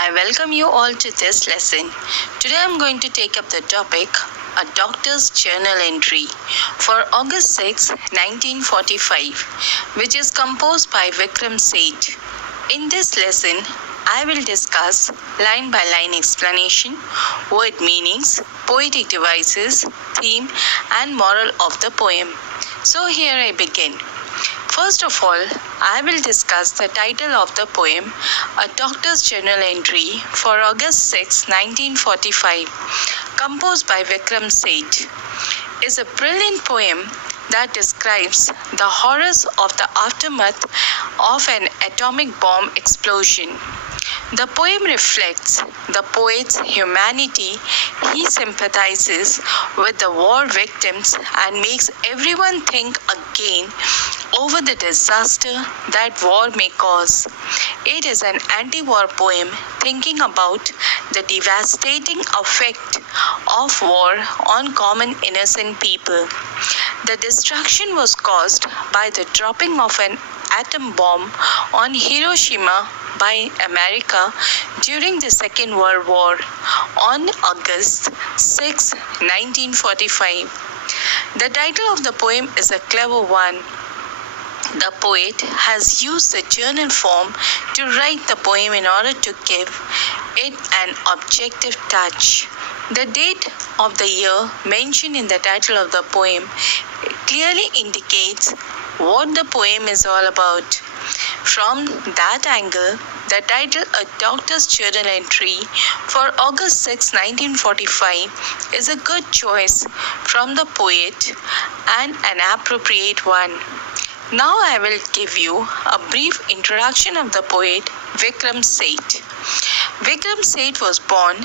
I welcome you all to this lesson. Today I am going to take up the topic, a doctor's journal entry for August 6, 1945, which is composed by Vikram Seth. In this lesson, I will discuss line-by-line explanation, word meanings, poetic devices, theme, and moral of the poem. So here I begin. First of all, I will discuss the title of the poem, A Doctor's Journal Entry for August 6, 1945, composed by Vikram Seth. Is a brilliant poem that describes the horrors of the aftermath of an atomic bomb explosion. The poem reflects the poet's humanity. He sympathizes with the war victims and makes everyone think again over the disaster that war may cause. It is an anti-war poem thinking about the devastating effect of war on common innocent people. The destruction was caused by the dropping of an atom bomb on Hiroshima by America during the Second World War on August 6, 1945. The title of the poem is a clever one. The poet has used the journal form to write the poem in order to give it an objective touch. The date of the year mentioned in the title of the poem clearly indicates what the poem is all about. From that angle, the title A Doctor's Journal Entry for August 6, 1945 is a good choice from the poet and an appropriate one. Now I will give you a brief introduction of the poet Vikram Seth. Vikram Seth was born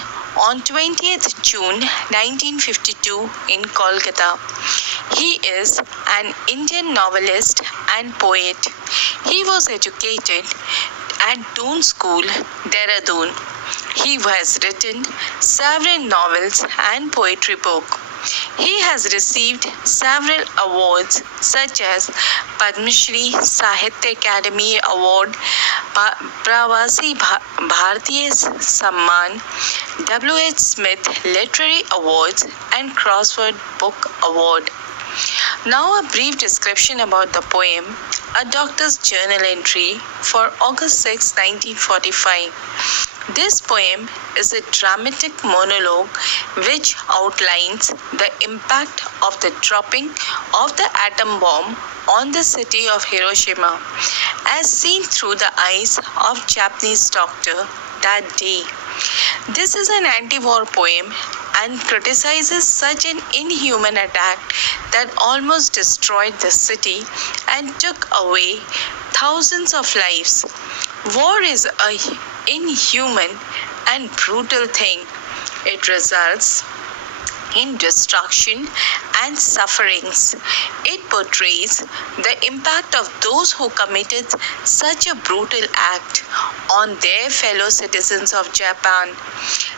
on 20th June 1952 in Kolkata. He is an Indian novelist and poet. He was educated at Doon School, Dehradun. He has written several novels and poetry books. He has received several awards such as Padma Shri Sahitya Academy Award, Pravasi Bharatiya Samman, W.H. Smith Literary Awards, and Crossword Book Award. Now a brief description about the poem, A Doctor's Journal Entry for August 6, 1945. This poem is a dramatic monologue which outlines the impact of the dropping of the atom bomb on the city of Hiroshima as seen through the eyes of Japanese doctor that day. This is an anti-war poem and criticizes such an inhuman attack that almost destroyed the city and took away thousands of lives. War is an inhuman and brutal thing. It results in destruction and sufferings. It portrays the impact of those who committed such a brutal act on their fellow citizens of Japan.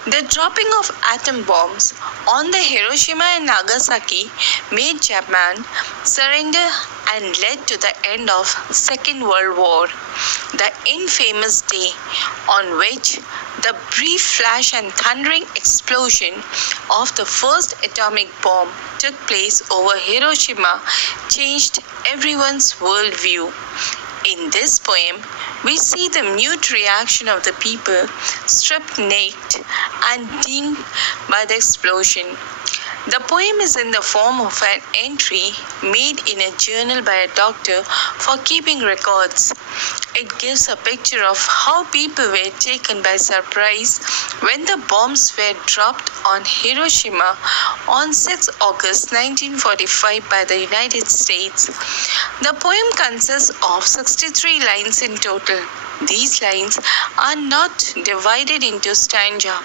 The dropping of atom bombs on the Hiroshima and Nagasaki made Japan surrender and led to the end of Second World War. The infamous day on which the brief flash and thundering explosion of the first atomic bomb took place over Hiroshima changed everyone's worldview. In this poem, we see the mute reaction of the people stripped naked and doomed by the explosion. The poem is in the form of an entry made in a journal by a doctor for keeping records. It gives a picture of how people were taken by surprise when the bombs were dropped on Hiroshima on 6 August 1945 by the United States. The poem consists of 63 lines in total. These lines are not divided into stanza,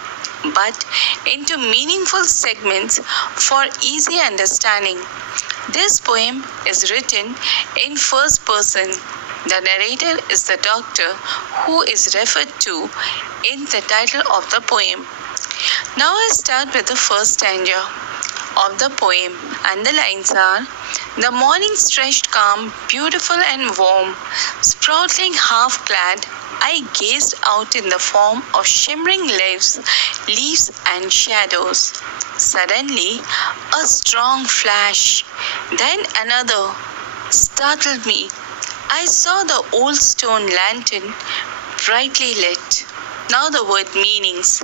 but into meaningful segments for easy understanding. This poem is written in first person. The narrator is the doctor who is referred to in the title of the poem. Now I start with the first stanza of the poem, and the lines are: The morning stretched calm, beautiful and warm, sproutling half-clad I gazed out in the form of shimmering leaves and shadows. Suddenly, a strong flash, then another, startled me. I saw the old stone lantern brightly lit. Now the word meanings.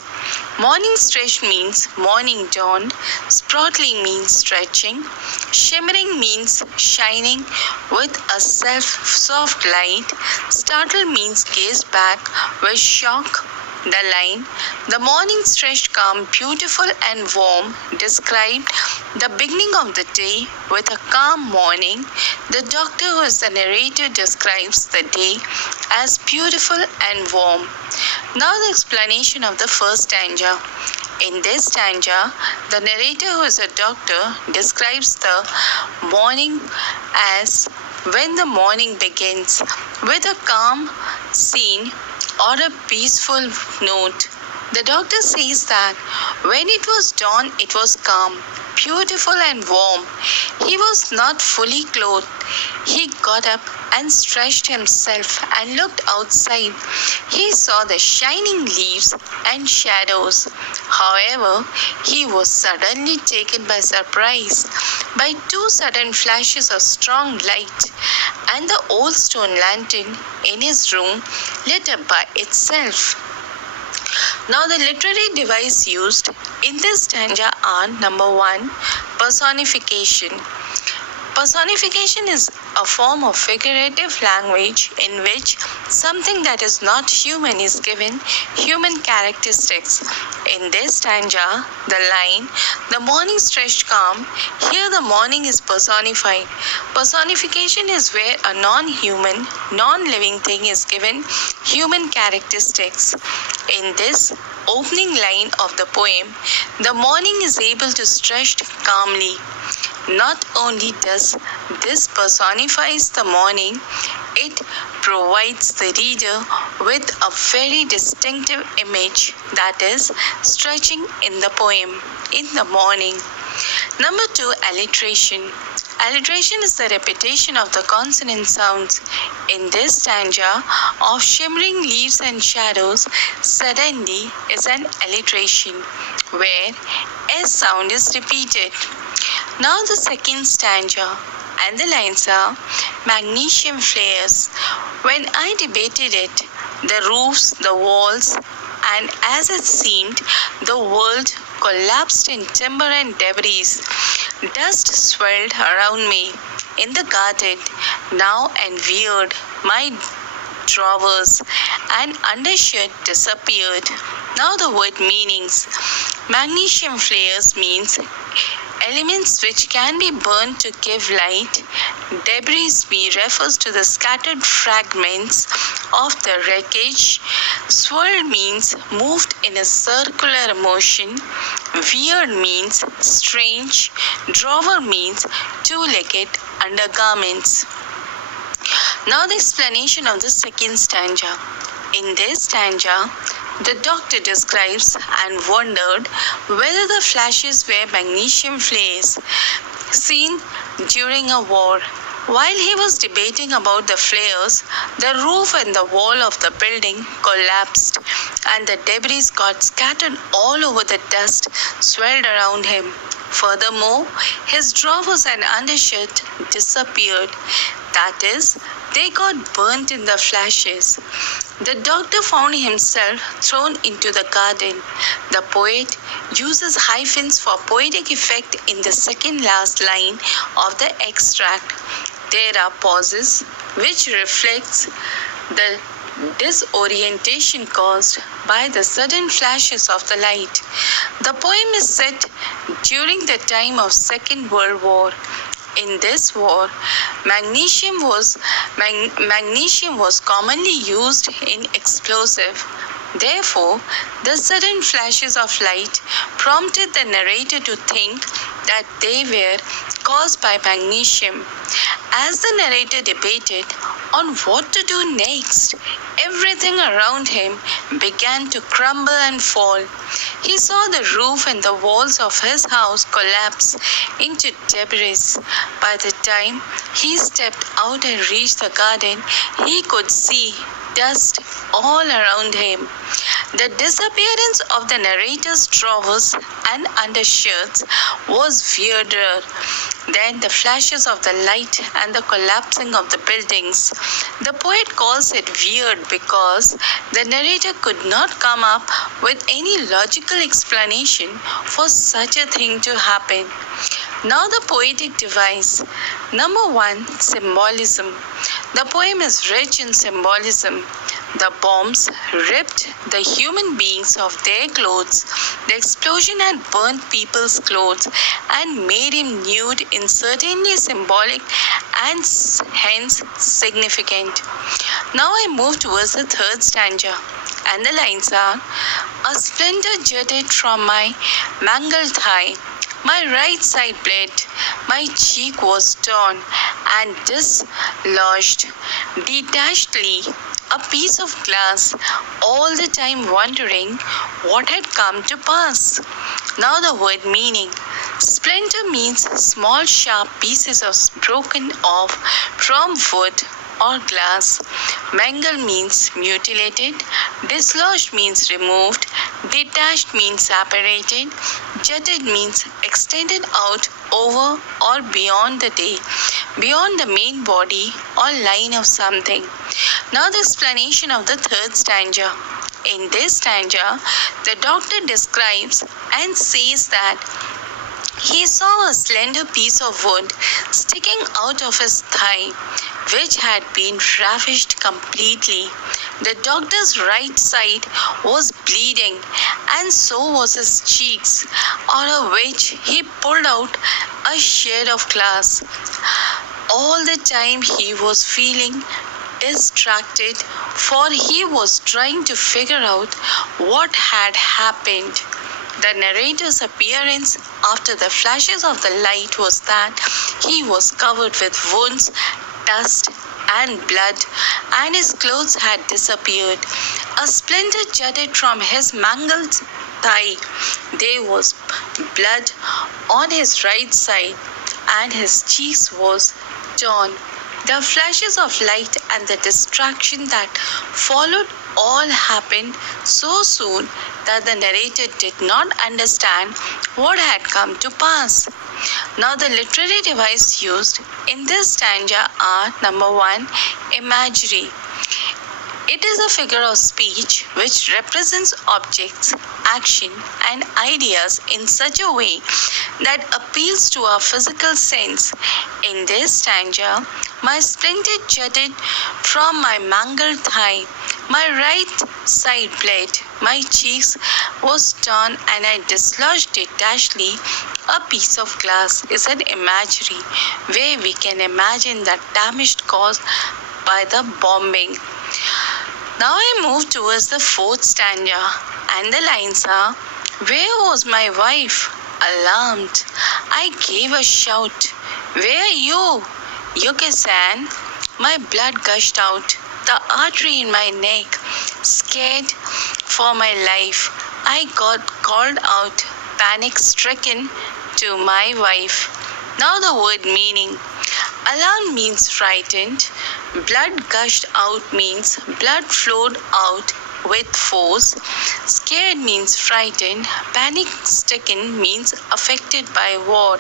Morning stretch means morning dawn. Sproutling means stretching. Shimmering means shining with a soft light. Startled means gaze back with shock. The line, the morning stretched calm, beautiful and warm, described the beginning of the day with a calm morning. The doctor, who is the narrator, describes the day as beautiful and warm. Now the explanation of the first stanza. In this stanza, the narrator, who is a doctor, describes the morning as when the morning begins with a calm scene or a peaceful note. The doctor says that when it was dawn, it was calm, beautiful and warm. He was not fully clothed. He got up and stretched himself and looked outside. He saw the shining leaves and shadows. However, he was suddenly taken by surprise by two sudden flashes of strong light, and the old stone lantern in his room lit up by itself. Now the literary device used in this stanza are: number 1, personification. Personification is a form of figurative language in which something that is not human is given human characteristics. In this stanza, the line, the morning stretched calm, here the morning is personified. Personification is where a non-human, non-living thing is given human characteristics. In this opening line of the poem, the morning is able to stretch calmly. Not only does this personifies the morning, it provides the reader with a very distinctive image, that is, stretching in the poem in the morning. Number 2, alliteration. Alliteration is the repetition of the consonant sounds. In this stanza of shimmering leaves and shadows, suddenly is an alliteration where S sound is repeated. Now the second stanza, and the lines are: magnesium flares. When I debated it, the roofs, the walls, and as it seemed, the world collapsed in timber and debris. Dust swirled around me in the garden, now and weird. My drawers and undershirt disappeared. Now the word meanings. Magnesium flares means elements which can be burned to give light. Debris refers to the scattered fragments of the wreckage. Swirl means moved in a circular motion. Weird means strange. Drawer means two-legged undergarments. Now the explanation of the second stanza. In this stanza, the doctor describes and wondered whether the flashes were magnesium flares seen during a war. While he was debating about the flares, the roof and the wall of the building collapsed, and the debris got scattered all over. The dust swirled around him. Furthermore, his drawers and undershirt disappeared. That is, they got burnt in the flashes. The doctor found himself thrown into the garden. The poet uses hyphens for poetic effect in the second last line of the extract. There are pauses which reflects the disorientation caused by the sudden flashes of the light. The poem is set during the time of Second World War. In this war, magnesium was commonly used in explosive. Therefore, the sudden flashes of light prompted the narrator to think that they were caused by magnesium. As the narrator debated on what to do next, everything around him began to crumble and fall. He saw the roof and the walls of his house collapse into debris. By the time he stepped out and reached the garden, he could see dust all around him. The disappearance of the narrator's trousers and undershirts was weirder than the flashes of the light and the collapsing of the buildings. The poet calls it weird because the narrator could not come up with any logical explanation for such a thing to happen. Now the poetic device. Number 1, symbolism. The poem is rich in symbolism. The bombs ripped the human beings of their clothes. The explosion had burnt people's clothes and made him nude in certainly symbolic and hence significant. Now I move towards the third stanza, and the lines are: a splinter jutted from my mangled thigh. My right side bled, my cheek was torn and dislodged detachedly, a piece of glass, all the time wondering what had come to pass. Now the word meaning. Splinter means small sharp pieces of broken off from wood or glass. Mangle means mutilated. Dislodged means removed. Detached means separated. Jutted means extended out over or beyond the day, beyond the main body or line of something. Now the explanation of the third stanza. In this stanza, the doctor describes and says that he saw a slender piece of wood sticking out of his thigh, which had been ravished completely. The doctor's right side was bleeding, and so was his cheeks, out of which he pulled out a shade of glass. All the time he was feeling distracted, for he was trying to figure out what had happened. The narrator's appearance after the flashes of the light was that he was covered with wounds, dust, and blood, and his clothes had disappeared. A splinter jutted from his mangled thigh. There was blood on his right side, and his cheeks was torn. The flashes of light and the distraction that followed all happened so soon that the narrator did not understand what had come to pass. Now the literary device used in this stanza are: number 1, imagery. It is a figure of speech which represents objects, action, and ideas in such a way that appeals to our physical sense. In this stanza, my splinter jutted from my mangled thigh. My right side bled. My cheeks was torn, and I dislodged detachedly a piece of glass. Is an imagery where we can imagine the damage caused by the bombing. Now I move towards the fourth stanza, and the lines are: where was my wife? Alarmed, I gave a shout. Where are you? Yuki-san. My blood gushed out, the artery in my neck. Scared for my life, I got called out, panic-stricken, to my wife. Now the word meaning. Alarm means frightened. Blood gushed out means blood flowed out with force. Scared means frightened. Panic-stricken means affected by war.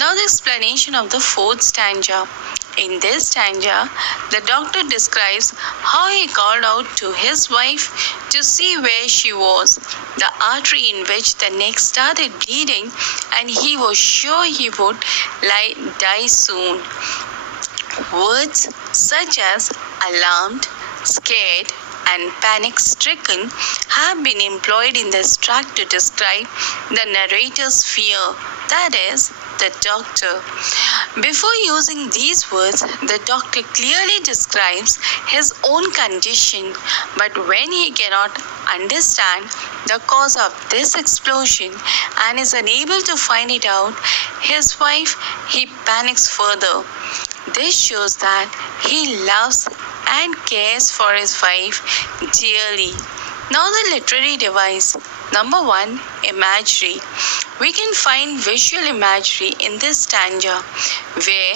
Now the explanation of the fourth stanza. In this stanza, the doctor describes how he called out to his wife to see where she was. The artery in which the neck started bleeding, and he was sure he would die soon. Words such as alarmed, scared, and panic-stricken have been employed in this tract to describe the narrator's fear, that is, the doctor. Before using these words, the doctor clearly describes his own condition, but when he cannot understand the cause of this explosion and is unable to find it out, his wife, he panics further. This shows that he loves and cares for his wife dearly. Now the literary device. Number 1, imagery. We can find visual imagery in this stanza where,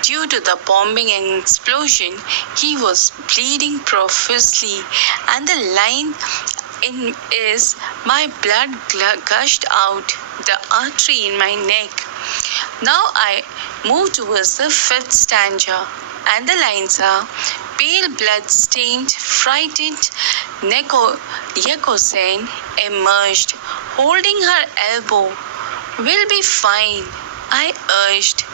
due to the bombing and explosion, he was bleeding profusely, and the line is my blood gushed out the artery in my neck. Now I move towards the fifth stanza, and the lines are pale blood-stained, frightened Yekosen emerged, holding her elbow. We'll be fine, I urged.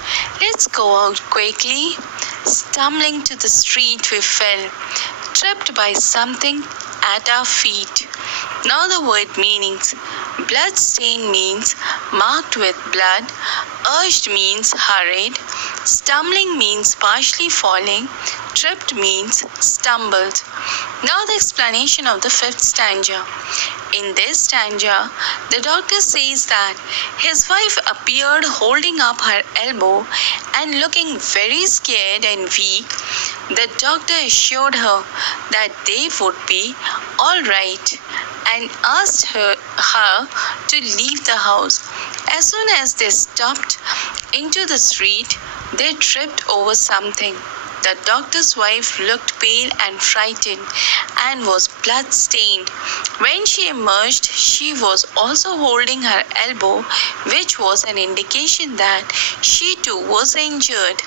Let's go out quickly. Stumbling to the street we fell, tripped by something at our feet. Now the word meanings. Blood-stained means marked with blood. Urged means hurried. Stumbling means partially falling. Tripped means stumbled. Now the explanation of the fifth stanza. In this stanza, the doctor says that his wife appeared holding up her elbow and looking very scared and weak. The doctor assured her that they would be all right and asked her to leave the house. As soon as they stepped into the street, they tripped over something. The doctor's wife looked pale and frightened and was blood-stained. When she emerged, she was also holding her elbow, which was an indication that she too was injured.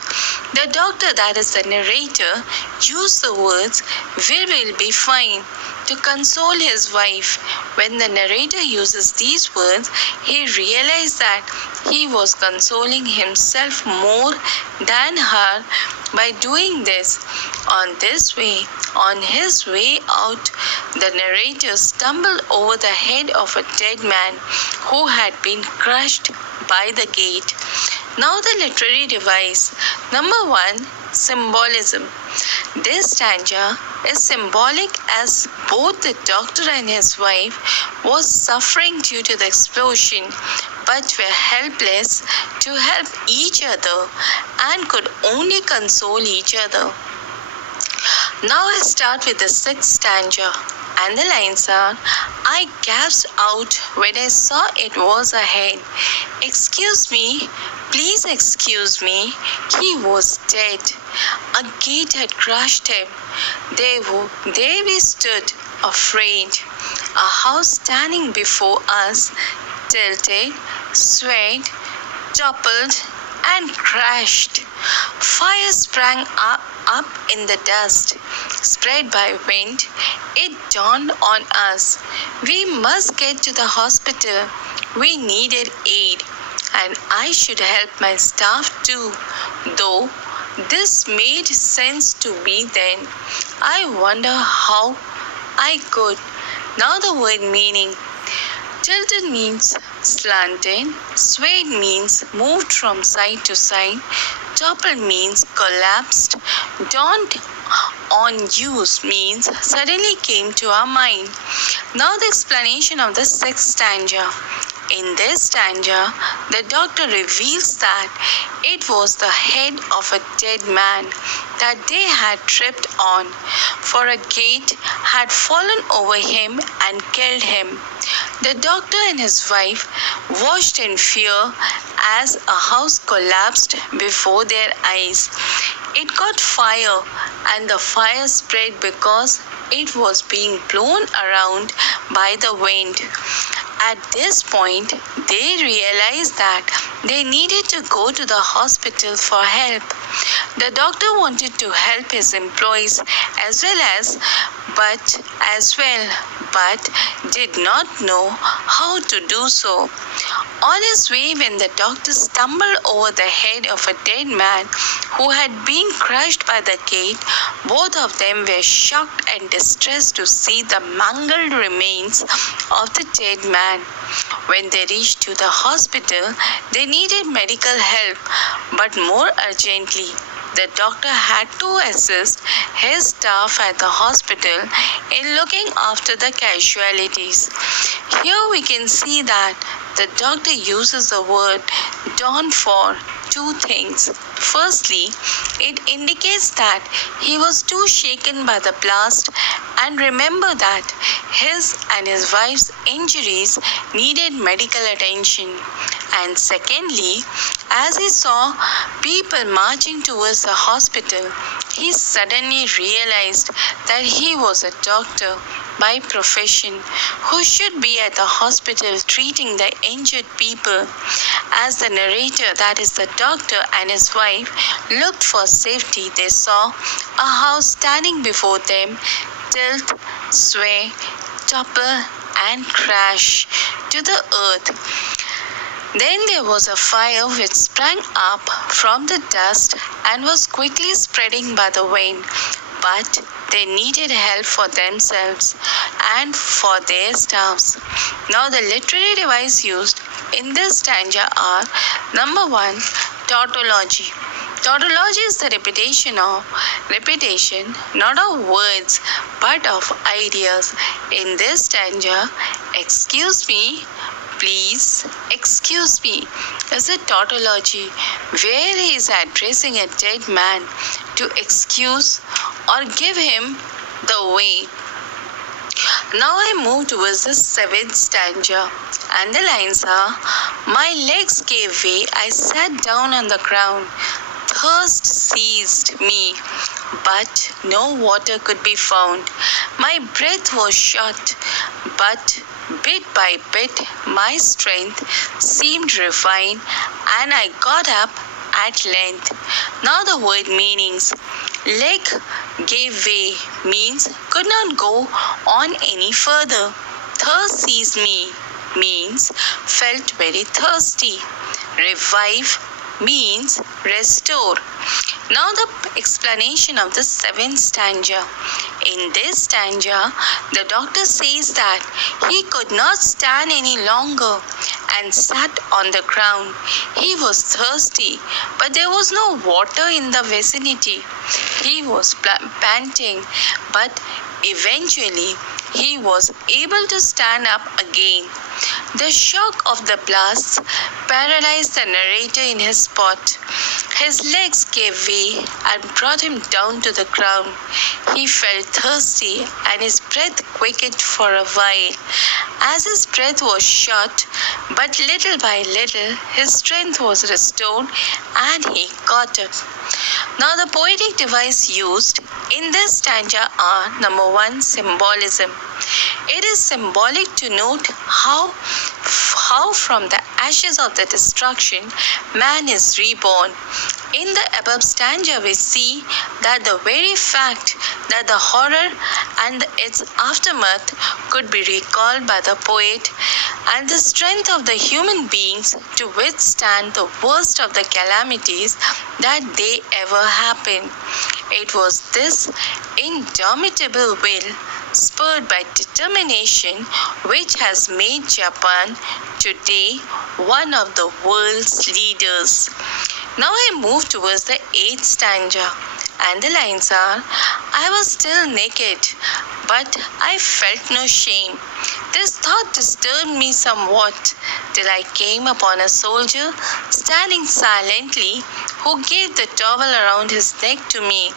The doctor, that is the narrator, used the words, "We will be fine," to console his wife. When the narrator uses these words, he realized that he was consoling himself more than her by doing this. On his way out, the narrator stumbled over the head of a dead man who had been crushed by the gate. Now the literary device. Number 1, symbolism. This stanza is symbolic as both the doctor and his wife was suffering due to the explosion but were helpless to help each other and could only console each other. Now I start with the sixth stanza, and the lines are, I gasped out when I saw it was a head. Excuse me, please excuse me, he was dead. A gate had crushed him. There we stood, afraid. A house standing before us, tilted, swayed, toppled, and crashed. Fire sprang up in the dust, spread by wind. It dawned on us. We must get to the hospital. We needed aid, and I should help my staff too, though this made sense to me then. I wonder how I could. Now the word meaning. Tilted means slanted, swayed means moved from side to side, toppled means collapsed, dawned on use means suddenly came to our mind. Now the explanation of the sixth stanza. In this stanza, the doctor reveals that it was the head of a dead man that they had tripped on, for a gate had fallen over him and killed him. The doctor and his wife watched in fear as a house collapsed before their eyes. It caught fire, and the fire spread because it was being blown around by the wind. At this point, they realized that they needed to go to the hospital for help. The doctor wanted to help his employees but did not know how to do so. On his way, when the doctor stumbled over the head of a dead man who had been crushed by the gate, both of them were shocked and distressed to see the mangled remains of the dead man. When they reached to the hospital, they needed medical help, but more urgently, the doctor had to assist his staff at the hospital in looking after the casualties. Here we can see that the doctor uses the word dawn for two things. Firstly, it indicates that he was too shaken by the blast and remember that his and his wife's injuries needed medical attention. And secondly, as he saw people marching towards the hospital, he suddenly realized that he was a doctor by profession who should be at the hospital treating the injured people. As the narrator, that is the doctor, and his wife looked for safety, they saw a house standing before them tilt, sway, topple, and crash to the earth. Then there was a fire which sprang up from the dust and was quickly spreading by the wind, but they needed help for themselves and for their staffs. Now the literary device used in this stanza are: number 1, tautology. Tautology is the repetition, not of words, but of ideas. In this stanza, excuse me, please, excuse me, is a tautology where he is addressing a dead man to excuse or give him the way. Now I move towards the 7th stanza, and the lines are: my legs gave way, I sat down on the ground. Thirst seized me, but no water could be found. My breath was short, but bit by bit my strength seemed revived, and I got up at length. Now the word meanings. Leg gave way means could not go on any further. Thirst seized me means felt very thirsty. Revive means restore. Now the explanation of the 7th stanza. In this stanza, the doctor says that he could not stand any longer and sat on the ground. He was thirsty, but there was no water in the vicinity. He was panting, but eventually he was able to stand up again. The shock of the blasts paralyzed the narrator in his spot. His legs gave way and brought him down to the ground. He felt thirsty and his breath quickened for a while. As his breath was short, but little by little his strength was restored and he got up. Now the poetic device used in this stanza are: number 1, symbolism. It is symbolic to note how from the ashes of the destruction man is reborn. In the above stanza, we see that the very fact that the horror and its aftermath could be recalled by the poet, and the strength of the human beings to withstand the worst of the calamities that they ever happen. It was this indomitable will, spurred by determination, which has made Japan today one of the world's leaders. Now I move towards the 8th stanza, and the lines are: I was still naked, but I felt no shame. This thought disturbed me somewhat till I came upon a soldier standing silently, who gave the towel around his neck to me.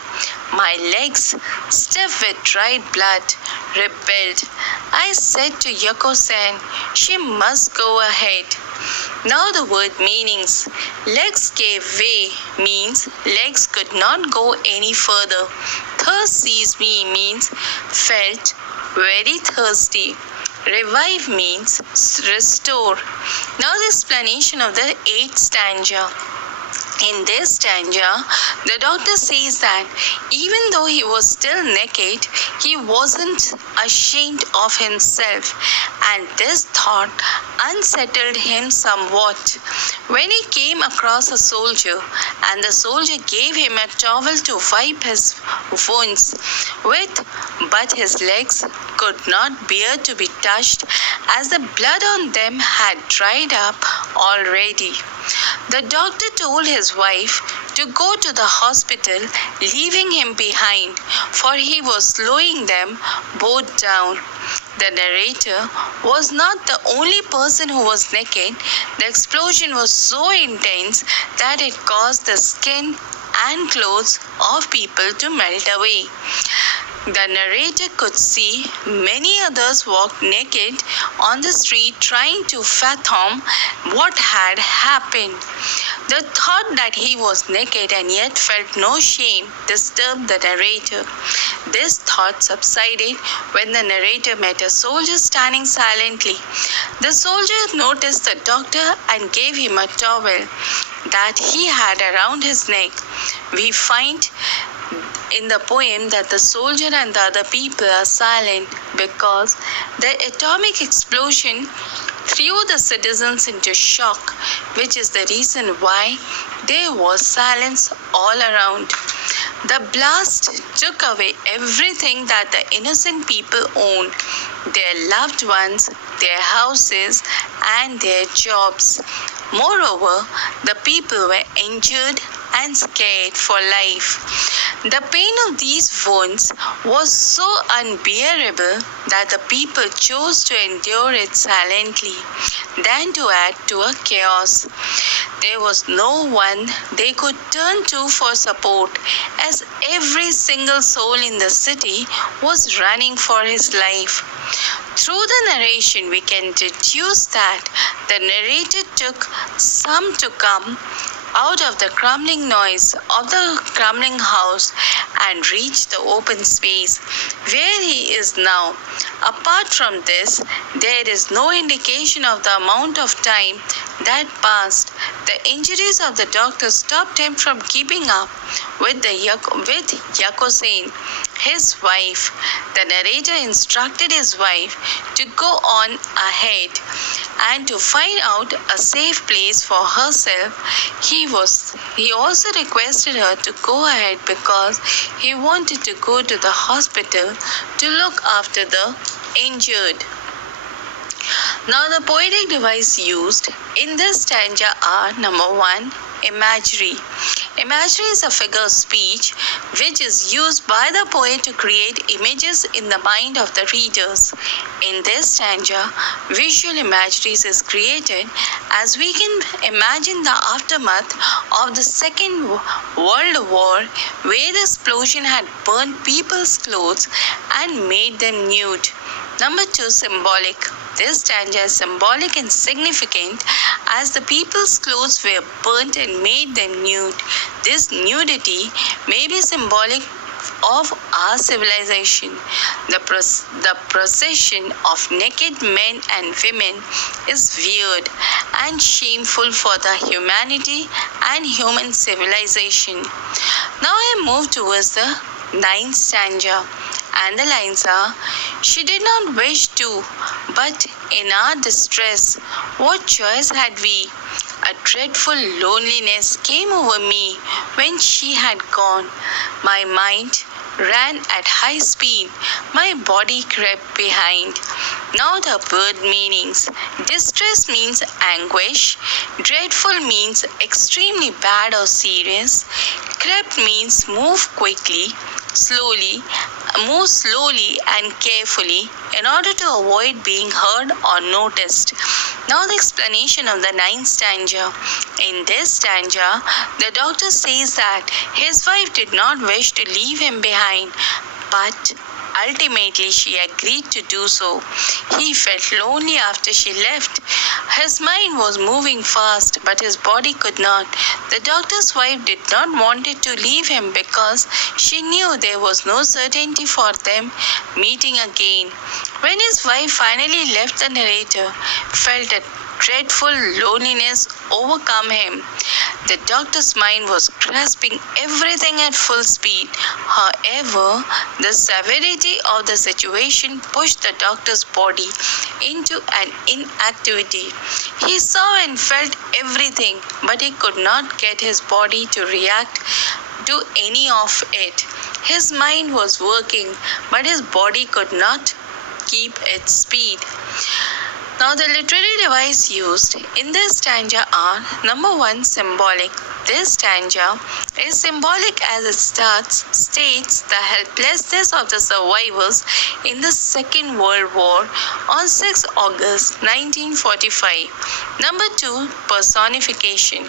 My legs, stiff with dried blood, rebelled. I said to Yoko-san, she must go ahead. Now the word meanings. Legs gave way means legs could not go any further. Thirst seized me means felt very thirsty. Revive means restore. Now the explanation of the 8th stanza. In this stanza, the doctor says that even though he was still naked, he wasn't ashamed of himself, and this thought unsettled him somewhat. When he came across a soldier, and the soldier gave him a towel to wipe his wounds with, but his legs could not bear to be touched, as the blood on them had dried up already. The doctor told his wife to go to the hospital, leaving him behind, for he was slowing them both down. The narrator was not the only person who was naked. The explosion was so intense that it caused the skin and clothes of people to melt away. The narrator could see many others walk naked on the street trying to fathom what had happened. The thought that he was naked and yet felt no shame disturbed the narrator. This thought subsided when the narrator met a soldier standing silently. The soldier noticed the doctor and gave him a towel that he had around his neck. We find in the poem that the soldier and the other people are silent because the atomic explosion threw the citizens into shock, which is the reason why there was silence all around. The blast took away everything that the innocent people owned, their loved ones, their houses, and their jobs. Moreover, the people were injured and scared for life. The pain of these wounds was so unbearable that the people chose to endure it silently than to add to a chaos. There was no one they could turn to for support, as every single soul in the city was running for his life. Through the narration, we can deduce that the narrator took some to come out of the crumbling noise of the crumbling house and reach the open space where he is now. Apart from this, there is no indication of the amount of time that passed. The injuries of the doctor stopped him from keeping up with Yakosen, his wife. The narrator instructed his wife to go on ahead and to find out a safe place for herself. He also requested her to go ahead because he wanted to go to the hospital to look after the injured. Now, the poetic device used in this stanza are: number 1, imagery. Imagery is a figure of speech which is used by the poet to create images in the mind of the readers. In this stanza, visual imagery is created as we can imagine the aftermath of the Second World War, where the explosion had burned people's clothes and made them nude. Number 2, symbolic. This stanza is symbolic and significant as the people's clothes were burnt and made them nude. This nudity may be symbolic of our civilization. The procession of naked men and women is weird and shameful for the humanity and human civilization. Now I move towards the 9th stanza. And the lines are: she did not wish to, but in our distress, what choice had we? A dreadful loneliness came over me when she had gone. My mind ran at high speed, my body crept behind. Now the word meanings. Distress means anguish, dreadful means extremely bad or serious, crept means move slowly and carefully in order to avoid being heard or noticed. Now the explanation of the 9th stanza. In this stanza, the doctor says that his wife did not wish to leave him behind, but ultimately she agreed to do so. He felt lonely after she left. His mind was moving fast, but his body could not. The doctor's wife did not want it to leave him because she knew there was no certainty for them meeting again. When his wife finally left, the narrator felt a dreadful loneliness overcome him. The doctor's mind was grasping everything at full speed. However, the severity of the situation pushed the doctor's body into an inactivity. He saw and felt everything, but he could not get his body to react to any of it. His mind was working, but his body could not keep its speed. Now the literary device used in this stanza are: number 1, symbolic. This stanza is symbolic as it states the helplessness of the survivors in the Second World War on 6 August 1945. Number 2. Personification.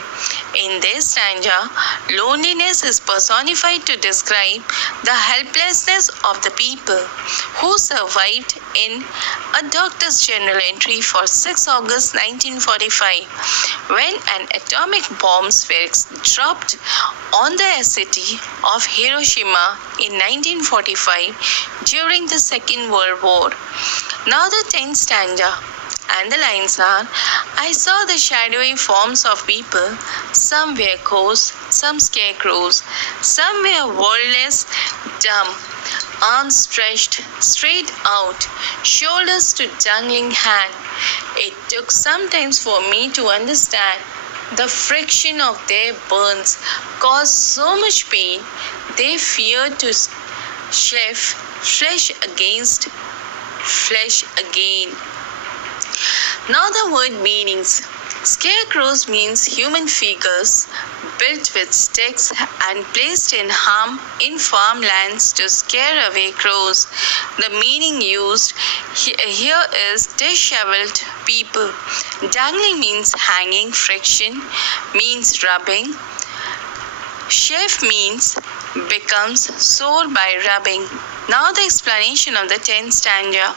In this stanza, loneliness is personified to describe the helplessness of the people who survived in a doctor's journal entry for 6 August 1945 when an atomic bombs were dropped on the city of Hiroshima in 1945 during the Second World War. Now the 10th stanza. And the lines are, I saw the shadowy forms of people. Some were ghosts, some scarecrows, some were wordless, dumb, arms stretched straight out, shoulders to dangling hand. It took some time for me to understand. The friction of their burns caused so much pain, they feared to shave flesh against flesh again. Now the word meanings. Scarecrows means human figures built with sticks and placed in farmlands to scare away crows. The meaning used here is disheveled people. Dangling means hanging, friction means rubbing. Chef means becomes sore by rubbing. Now the explanation of the 10th stanza.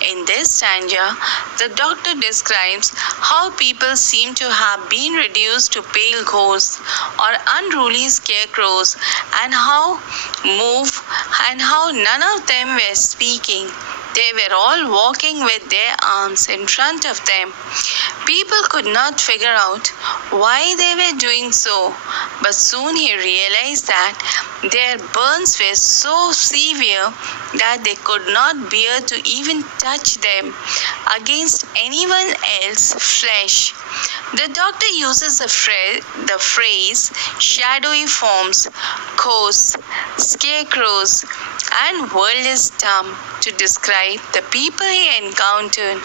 In this stanza, the doctor describes how people seem to have been reduced to pale ghosts or unruly scarecrows and how none of them were speaking. They were all walking with their arms in front of them. People could not figure out why they were doing so, but soon he realized that their burns were so severe that they could not bear to even touch them against anyone else's flesh. The doctor uses the phrase shadowy forms, ghosts, scarecrows, and wordless dumb to describe the people he encountered.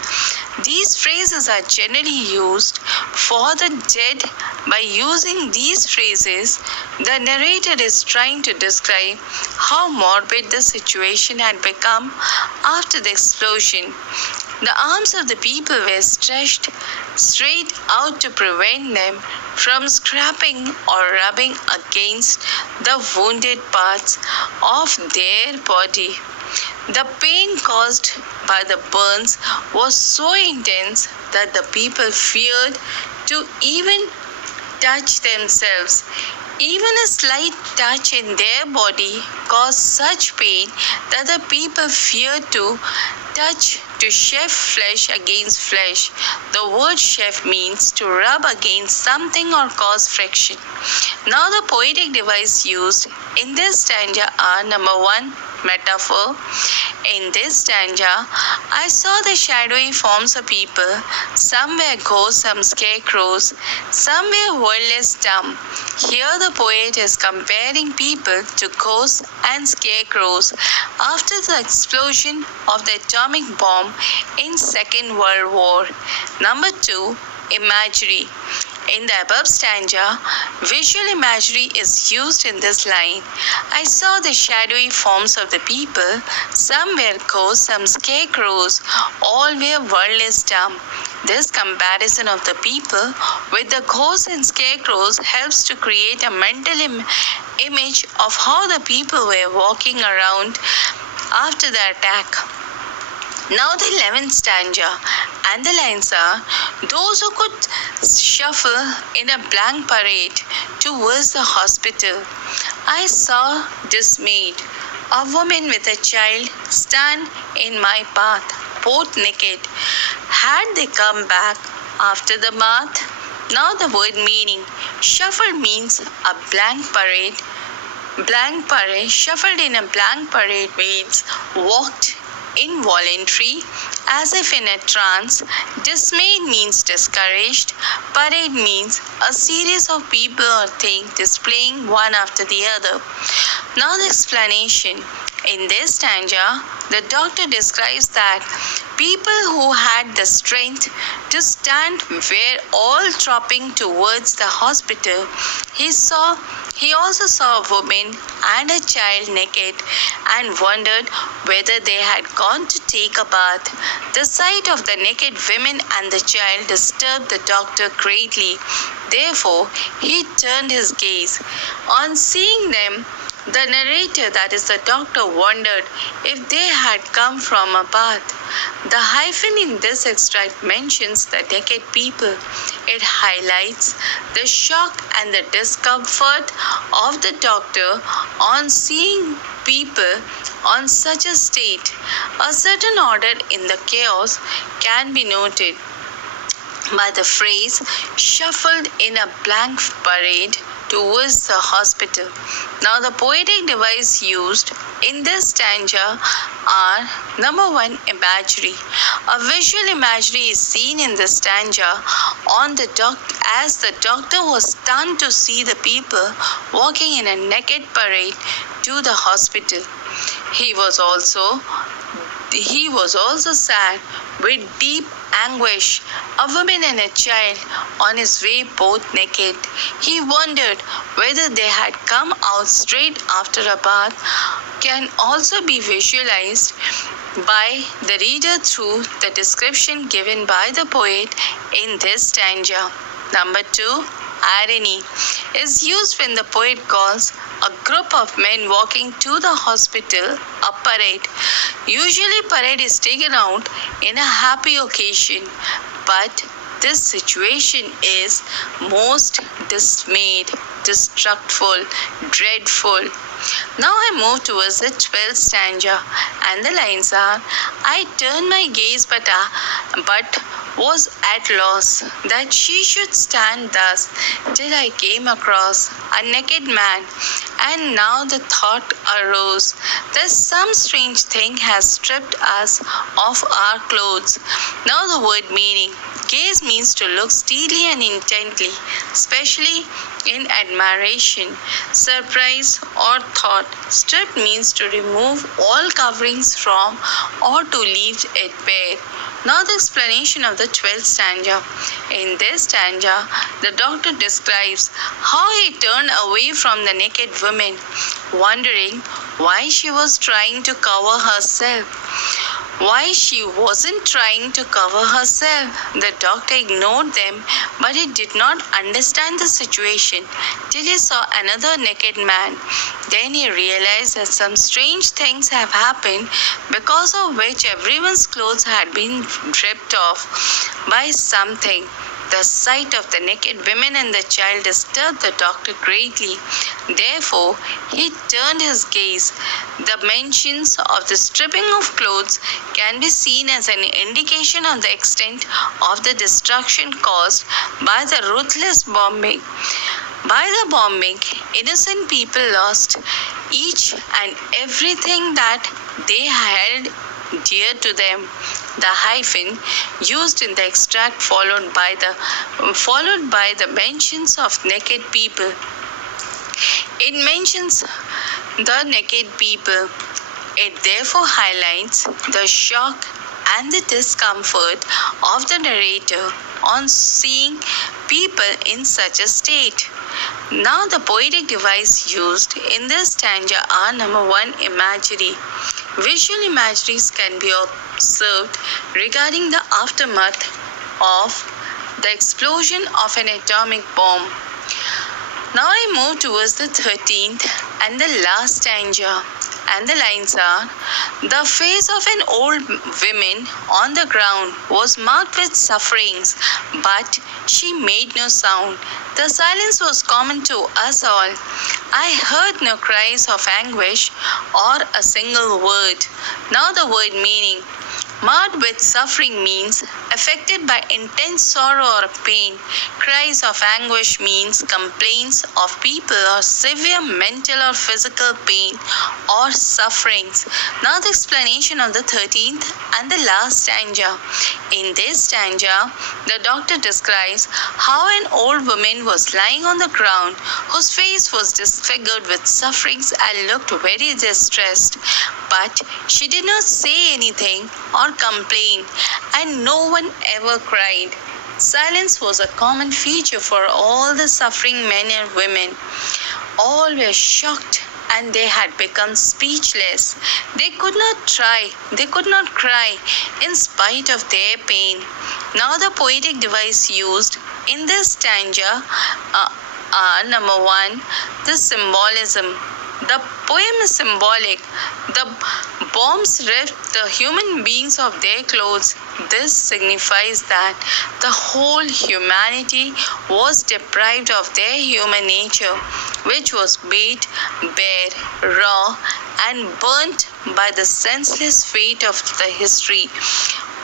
These phrases are generally used for the dead. By using these phrases, the narrator is trying to describe how morbid the situation had become after the explosion. The arms of the people were stretched straight out to prevent them from scraping or rubbing against the wounded parts of their body. The pain caused by the burns was so intense that the people feared to even touch themselves. Even a slight touch in their body caused such pain that the people feared to touch, to shave flesh against flesh. The word shave means to rub against something or cause friction. Now the poetic device used in this stanza are number 1, metaphor. In this stanza, I saw the shadowy forms of people. Some were ghosts, some scarecrows, some were wordless dumb. Here the poet is comparing people to ghosts and scarecrows after the explosion of the atomic bomb in Second World War. Number 2, imagery. In the above stanza, visual imagery is used in this line. I saw the shadowy forms of the people. Some were ghosts, some scarecrows, all were wordless dumb. This comparison of the people with the ghosts and scarecrows helps to create a mental image of how the people were walking around after the attack. Now the 11th stanza, and the lines are, those who could shuffle in a blank parade towards the hospital. I saw dismayed a woman with a child stand in my path, both naked. Had they come back after the bath? Now the word meaning. Shuffle means a blank parade. Blank parade, shuffled in a blank parade means walked involuntary, as if in a trance. Dismayed means discouraged. Parade means a series of people or things displaying one after the other. Now the explanation. In this stanza, the doctor describes that people who had the strength to stand were all trooping towards the hospital. He also saw a woman and a child naked and wondered whether they had gone to take a bath. The sight of the naked women and the child disturbed the doctor greatly. Therefore, he turned his gaze. On seeing them, the narrator, that is the doctor, wondered if they had come from a bath. The hyphen in this extract mentions the naked people. It highlights the shock and the discomfort of the doctor on seeing people on such a state. A certain order in the chaos can be noted by the phrase shuffled in a blank parade towards the hospital. Now, the poetic device used in this stanza are: number one, imagery. A visual imagery is seen in the stanza on the as the doctor was stunned to see the people walking in a naked parade to the hospital. He was also sad with deep anguish, a woman and a child on his way both naked. He wondered whether they had come out straight after a bath. Can also be visualized by the reader through the description given by the poet in this stanza. Number two, irony is used when the poet calls a group of men walking to the hospital a parade. Usually, parade is taken out in a happy occasion, but this situation is most dismayed, distrustful, dreadful. Now I move towards the 12th stanza, and the lines are: I turned my gaze but was at loss that she should stand thus till I came across a naked man, and now the thought arose that some strange thing has stripped us of our clothes. Now the word meaning. Gaze means to look steadily and intently, especially in admiration, surprise, or thought. Strip means to remove all coverings from or to leave it bare. Now the explanation of the 12th stanza. In this stanza, the doctor describes how he turned away from the naked woman, wondering why she was trying to cover herself. Why she wasn't trying to cover herself. The doctor ignored them, but he did not understand the situation till he saw another naked man. Then he realized that some strange things have happened, because of which everyone's clothes had been ripped off by something. The sight of the naked women and the child disturbed the doctor greatly. Therefore, he turned his gaze. The mentions of the stripping of clothes can be seen as an indication of the extent of the destruction caused by the ruthless bombing. By the bombing, innocent people lost each and everything that they held dear to them. The hyphen used in the extract followed by the mentions of naked people. It mentions the naked people. It therefore highlights the shock and the discomfort of the narrator on seeing people in such a state. Now the poetic device used in this stanza are: number one, imagery. Visual imageries can be observed regarding the aftermath of the explosion of an atomic bomb. Now I move towards the 13th and the last stanza, and the lines are: the face of an old woman on the ground was marked with sufferings, but she made no sound. The silence was common to us all. I heard no cries of anguish or a single word. Now the word meaning. Marred with suffering means affected by intense sorrow or pain. Cries of anguish means complaints of people or severe mental or physical pain or sufferings. Now the explanation of the 13th and the last stanza. In this stanza, the doctor describes how an old woman was lying on the ground, whose face was disfigured with sufferings and looked very distressed. But she did not say anything or complain, and no one ever cried. Silence was a common feature for all the suffering men and women. All were shocked and they had become speechless. They could not cry in spite of their pain. Now the poetic device used in this stanza are number one, the symbolism. The poem is symbolic. The bombs ripped the human beings of their clothes. This signifies that the whole humanity was deprived of their human nature, which was made bare, raw, and burnt by the senseless fate of the history,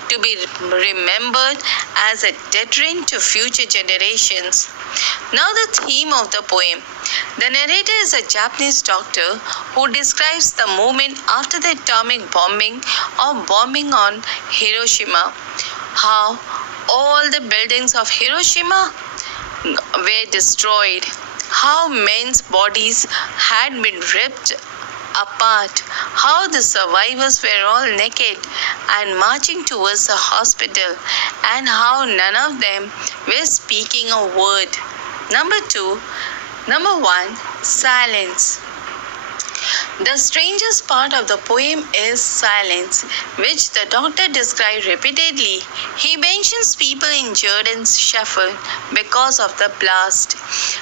to be remembered as a deterrent to future generations. Now the theme of the poem. The narrator is a Japanese doctor who describes the moment after the atomic bombing on Hiroshima. How all the buildings of Hiroshima were destroyed. How men's bodies had been ripped apart, how the survivors were all naked and marching towards the hospital, and how none of them were speaking a word. Number one, silence. The strangest part of the poem is silence, which the doctor described repeatedly. He mentions people injured and shuffled because of the blast.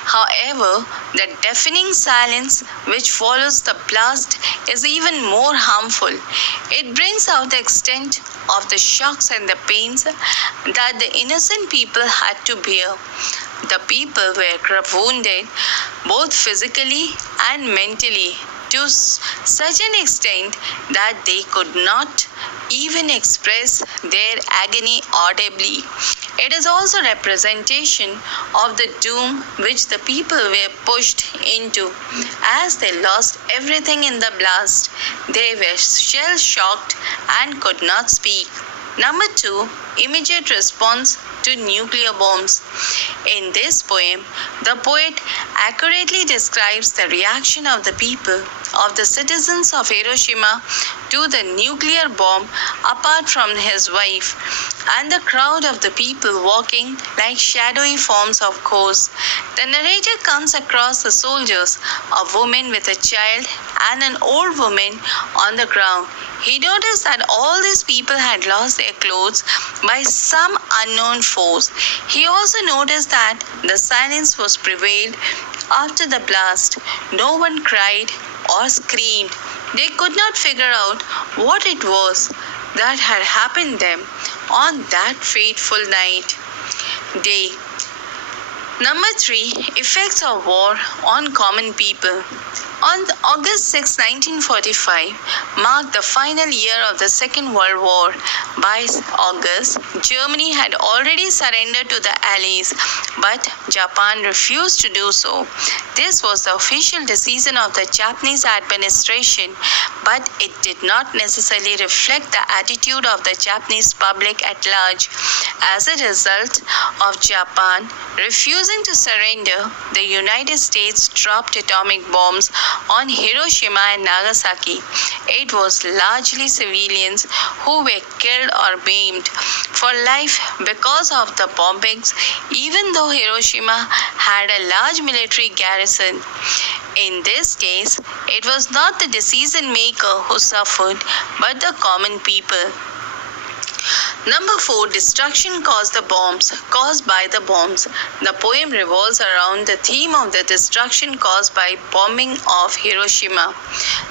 However, the deafening silence which follows the blast is even more harmful. It brings out the extent of the shocks and the pains that the innocent people had to bear. The people were wounded both physically and mentally, to such an extent that they could not even express their agony audibly. It is also representation of the doom which the people were pushed into as they lost everything in the blast. They were shell-shocked and could not speak. Number two, immediate response to nuclear bombs. In this poem, the poet accurately describes the reaction of the people, of the citizens of Hiroshima, to the nuclear bomb apart from his wife, and the crowd of the people walking like shadowy forms of ghosts. The narrator comes across the soldiers, a woman with a child, and an old woman on the ground. He noticed that all these people had lost their clothes by some unknown force. He also noticed that the silence was prevailed after the blast. No one cried or screamed. They could not figure out what it was that had happened them on that fateful day. Number three, effects of war on common people. On August 6, 1945, marked the final year of the Second World War. By August, Germany had already surrendered to the Allies, but Japan refused to do so. This was the official decision of the Japanese administration, but it did not necessarily reflect the attitude of the Japanese public at large. As a result of Japan refusing to surrender, the United States dropped atomic bombs on Hiroshima and Nagasaki. It was largely civilians who were killed or maimed for life because of the bombings, even though Hiroshima had a large military garrison. In this case, it was not the decision maker who suffered, but the common people. Number 4, destruction caused by the bombs. The poem revolves around the theme of the destruction caused by bombing of Hiroshima.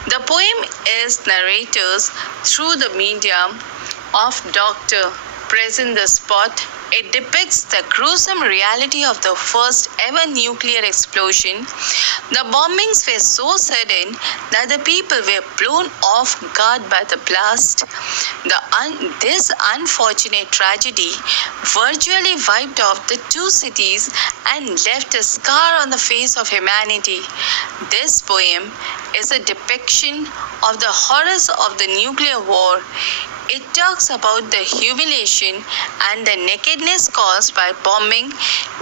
The poem is narrated through the medium of doctor present the spot It depicts the gruesome reality of the first ever nuclear explosion. The bombings were so sudden that the people were blown off guard by the blast. This unfortunate tragedy virtually wiped off the two cities and left a scar on the face of humanity. This poem is a depiction of the horrors of the nuclear war. It talks about the humiliation and the nakedness caused by bombing.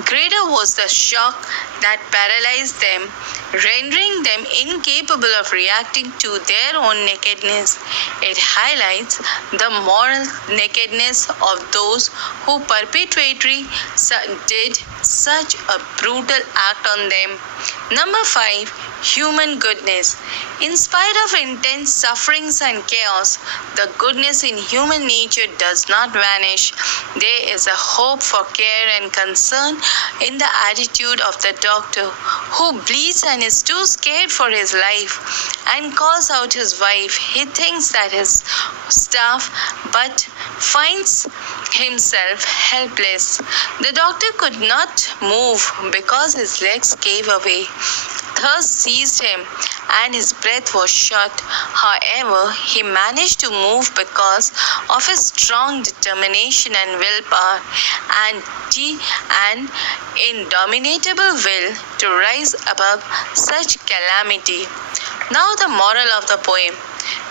Greater was the shock that paralyzed them, rendering them incapable of reacting to their own nakedness. It highlights the moral nakedness of those who perpetually did such a brutal act on them. Number 5. Human goodness. In spite of intense sufferings and chaos, the goodness in human nature does not vanish. There is a hope for care and concern in the attitude of the doctor who bleeds and is too scared for his life and calls out his wife. He thinks that his staff but finds himself helpless. The doctor could not move because his legs gave away. Thirst seized him and his breath was short. However, he managed to move because of his strong determination and willpower and an indomitable will to rise above such calamity. Now the moral of the poem.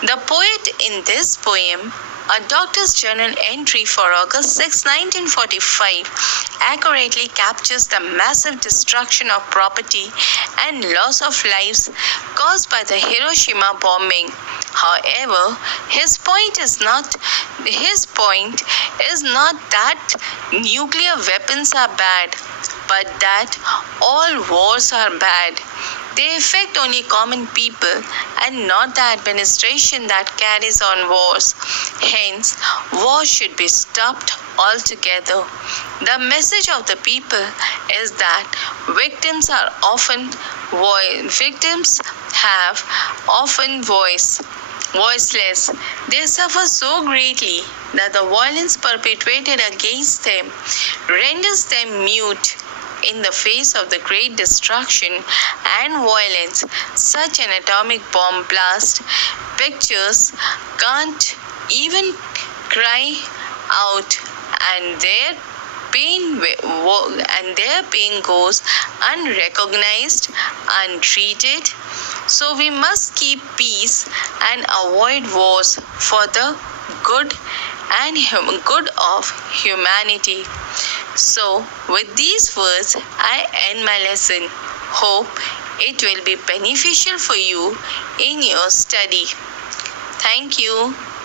The poet in this poem, a doctor's journal entry for August 6, 1945, accurately captures the massive destruction of property and loss of lives caused by the Hiroshima bombing. However, his point is not that nuclear weapons are bad, but that all wars are bad. They affect only common people and not the administration that carries on wars. Hence, war should be stopped altogether. The message of the people is that victims have often voiceless. They suffer so greatly that the violence perpetrated against them renders them mute in the face of the great destruction and violence. Such an atomic bomb blast pictures can't even cry out, and their pain goes unrecognized, untreated. So we must keep peace and avoid wars for the good of humanity. So, with these words, I end my lesson. Hope it will be beneficial for you in your study. Thank you.